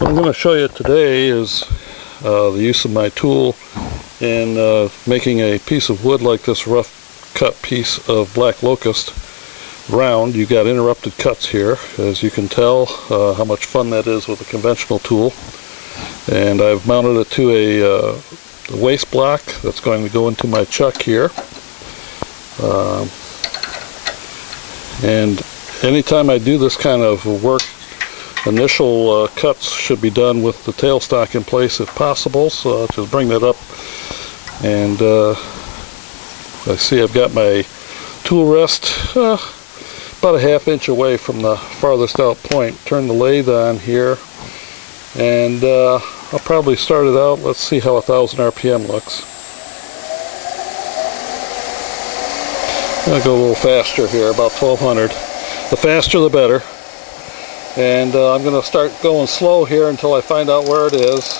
What I'm going to show you today is the use of my tool in making a piece of wood like this rough cut piece of Black Locust round. You've got interrupted cuts here, as you can tell how much fun that is with a conventional tool. And I've mounted it to a waste block that's going to go into my chuck here. And anytime I do this kind of work, initial cuts should be done with the tailstock in place if possible. So I'll just bring that up, and I see I've got my tool rest about a ½ inch away from the farthest out point. Turn the lathe on here, and I'll probably start it out. Let's see how 1000 RPM looks. I'll go a little faster here, about 1200. The faster the better. And I'm going to start going slow here until I find out where it is.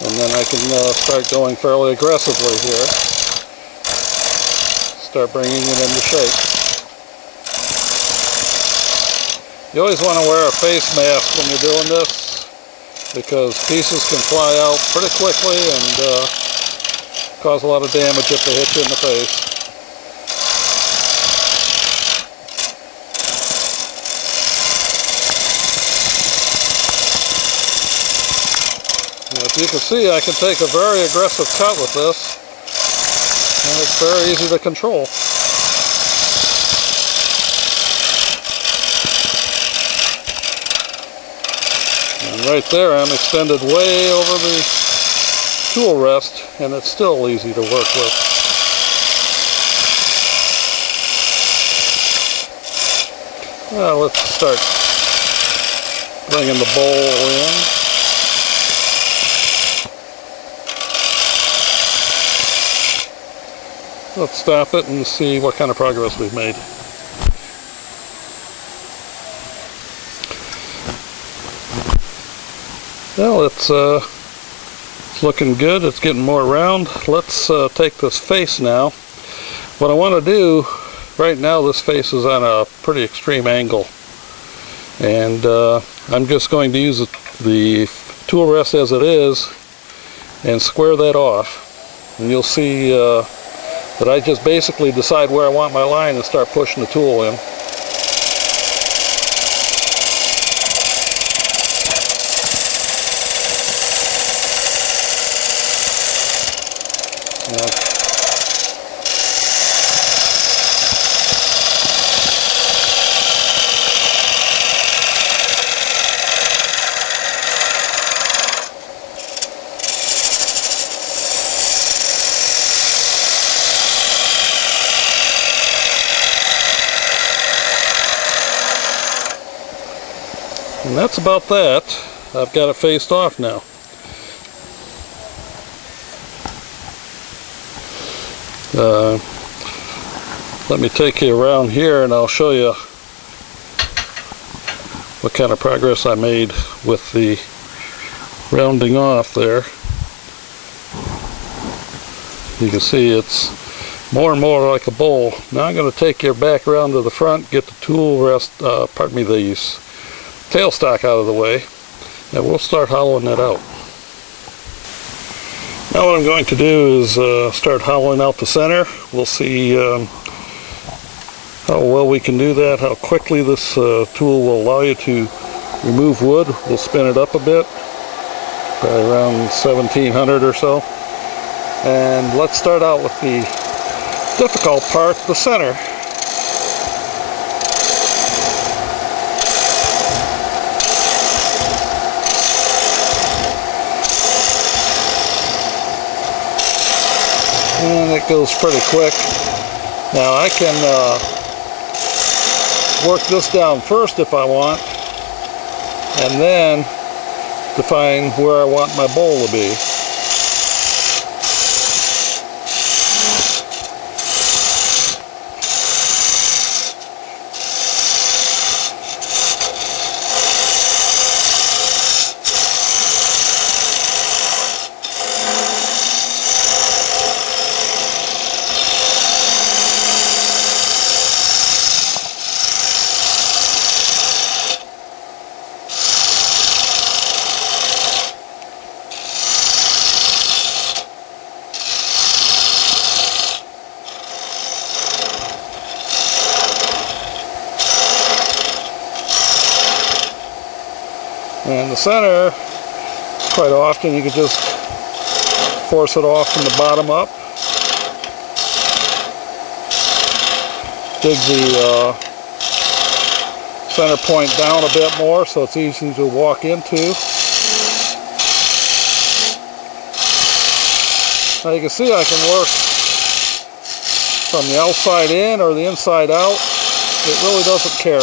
And then I can start going fairly aggressively here. Start bringing it into shape. You always want to wear a face mask when you're doing this, because pieces can fly out pretty quickly and cause a lot of damage if they hit you in the face. Now, as you can see, I can take a very aggressive cut with this, and it's very easy to control. And right there, I'm extended way over the tool rest, and it's still easy to work with. Well, let's start bringing the bowl in. Let's stop it and see what kind of progress we've made. Well, it's looking good. It's getting more round. Let's take this face now. What I want to do right now, this face is on a pretty extreme angle, and I'm just going to use the tool rest as it is and square that off, and you'll see that I just basically decide where I want my line and start pushing the tool in. And that's about that. I've got it faced off now. Let me take you around here and I'll show you what kind of progress I made with the rounding off there. You can see it's more and more like a bowl. Now I'm going to take you back around to the front, get the tool rest, the tailstock out of the way, and we'll start hollowing that out. Now what I'm going to do is start hollowing out the center. We'll see how well we can do that, how quickly this tool will allow you to remove wood. We'll spin it up a bit, probably around 1700 or so. And let's start out with the difficult part, the center. And it goes pretty quick. Now I can work this down first if I want, and then define where I want my bowl to be. And the center, quite often you can just force it off from the bottom up. Dig the center point down a bit more so it's easy to walk into. Now you can see I can work from the outside in or the inside out. It really doesn't care.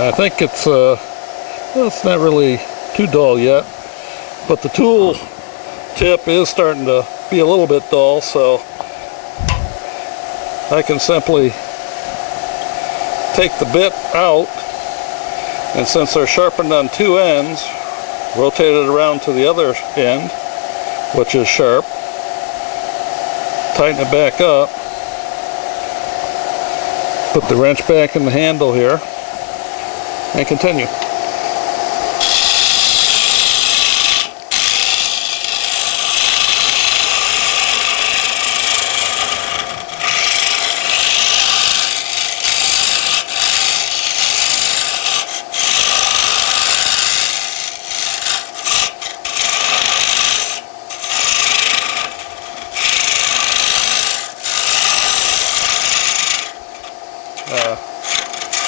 I think it's not really too dull yet, but the tool tip is starting to be a little bit dull, so I can simply take the bit out, and since they're sharpened on two ends, rotate it around to the other end, which is sharp, tighten it back up, put the wrench back in the handle here, and continue.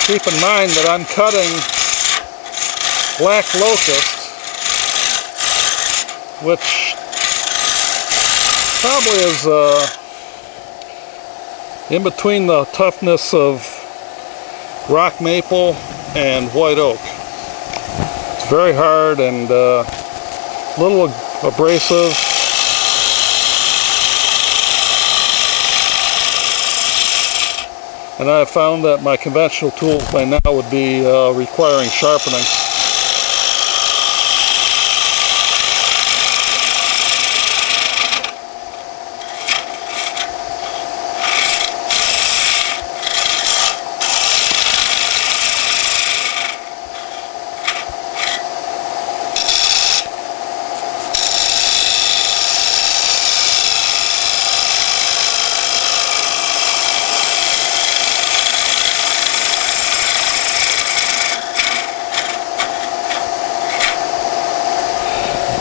Keep in mind that I'm cutting Black Locust, which probably is in between the toughness of rock maple and white oak. It's very hard and a little abrasive. And I've found that my conventional tools by now would be requiring sharpening.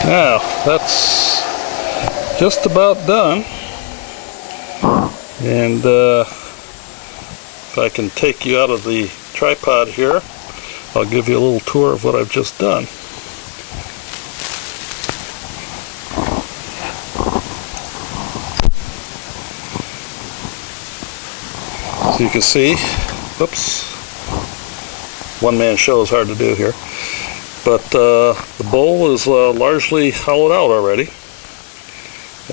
Now, that's just about done, and if I can take you out of the tripod here, I'll give you a little tour of what I've just done. So you can see, oops, one man show is hard to do here. But the bowl is largely hollowed out already,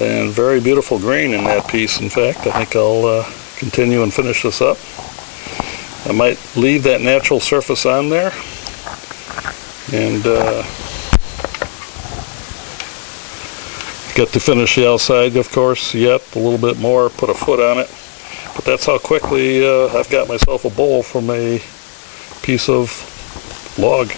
and very beautiful grain in that piece. In fact, I think I'll continue and finish this up. I might leave that natural surface on there and get to finish the outside, of course, yet a little bit more, put a foot on it. But that's how quickly I've got myself a bowl from a piece of log.